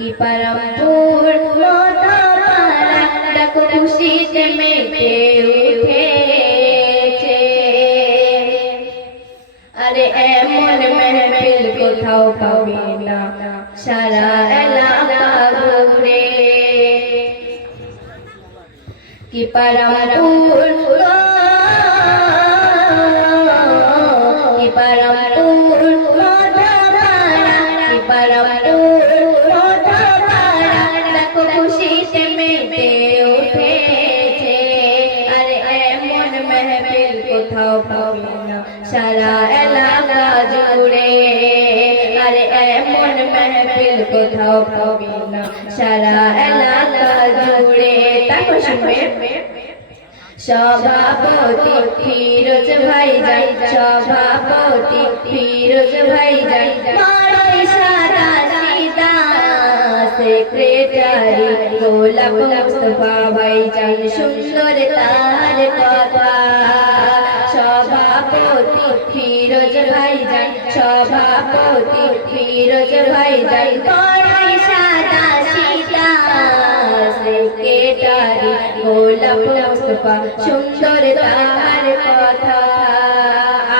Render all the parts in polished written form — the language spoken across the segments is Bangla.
কি পারামপুর মতাপাড়া ডাক খুশিতে মেতে উঠেছে। আরে এমন মেহফিল কোথাও পাবে না সারা এলাকা ঘুরে। কি পারামপুর কি পারামপুর মতাপাড়া কি পারামপুর মতাপাড়া ডাক খুশিতে মেতে উঠেছে। আরে এমন মেহফিল কোথাও পাবে না সারা এলাকা জুড়ে। আরে এমন মেহফিল কোথাও পাবে না সারা এলাকা জুড়ে। তারপর শুনবে সভাপতি ফিরোজ ভাইজান, সভাপতি ফিরোজ ভাইজান, মারাই সাদা সিদা সেক্রেটারি গোলাপ মুস্তফা ভাইজান, সুন্দর তার কথা। সভাপতি ফিরোজ ভাইজান, সভাপতি ফিরোজ ভাইজান, মারাই সাদা সিদা সেক্রেটারি গোলাপ মুস্তফা, সুন্দর তার কথা।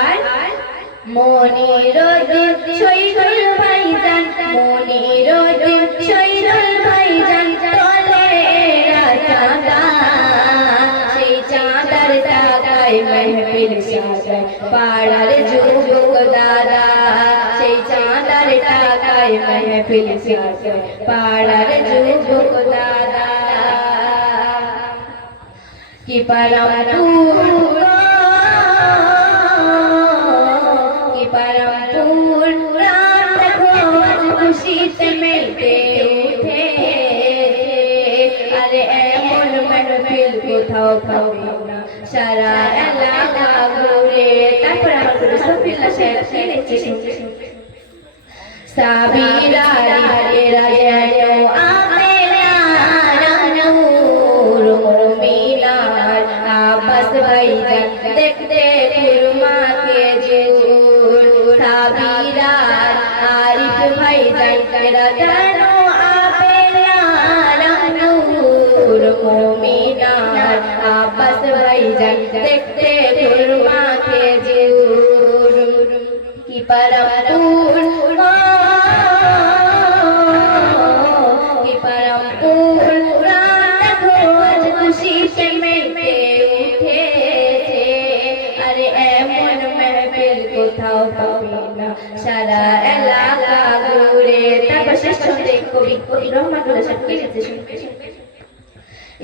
আর মনিরুদ্দিন শহীদুল ভাইজান, মনিরুদ্দিন শহীদুল ভাইজান, তোলে এরা চাঁদা, সেই চাঁদার টাকায় মেহফিল সাজায় পাড়ার যুবক দাদা। সেই চাঁদার টাকায় মেহফিল সাজায় পাড়ার যুবক দাদা। কি পারামপুর কি পারামপুর খুশিতে মেতে উঠেছে। আরে এমন মেহফিল কোথাও পাবে না সারা এলাকা ঘুরে। তারপর আমার করে সফিলা শেখ লিখেছে সাবিরা এরা যেন ভাইজান দেখতে কুরমাকে জুর। সাবিরা আরিফ ভাইজান এরা যেন আবেলা নূর মুমিনার আব্বাস ভাইজান দেখতে কুরমাকে জুর। কি পারামপুর কি পারামপুর খুশিতে মেতে উঠেছে। আরে এমন মেহফিল কোথাও পাবে না সারা এলাকা ঘুরে। তারপর শেষ ছন্দে কবি রহমাতুল্লাহ সাহেব কি লিখেছে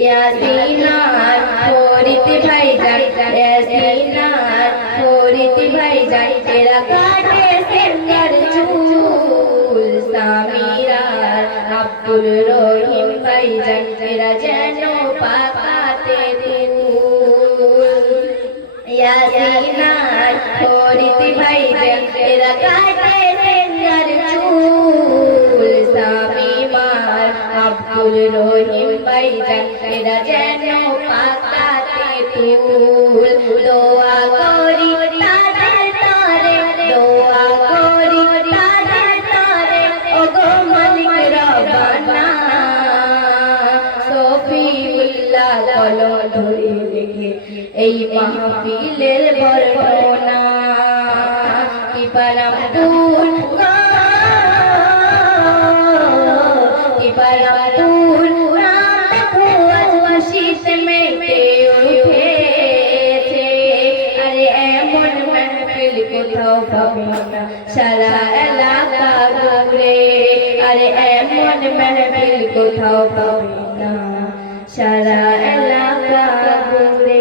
ইয়াসিনার ফরিদ ভাইজান, ইয়াসিনার ফরিদ ভাইজান এরা কাটে সিঙ্গার চুল। সামিরার আব্দুল রহিম ভাইজান এরা যেন পাকাতে ফুল। ইয়াসিনার ফরিদ ভাইজান এরা কাটে সিঙ্গার চুল। সামিমার আব্দুল রহিম ভাইজান এরা যেন পাকাতে ফুল। দোয়া করি তাদের তরে, দোয়া করি তাদের তরে, ওগো মালিক রব্বানা। সফিউল্লাহ কলম ধরে লিখে এই মাহফিলের বর্ণনা। কি পারামপুর কি পারামপুর খুশিতে মেতে উঠেছে। আরে এমন মেহফিল কোথাও পাবে না সারা এলাকা ঘুরে। আরে এমন মেহফিল কোথাও পাবে না সারা এলাকা ঘুরে।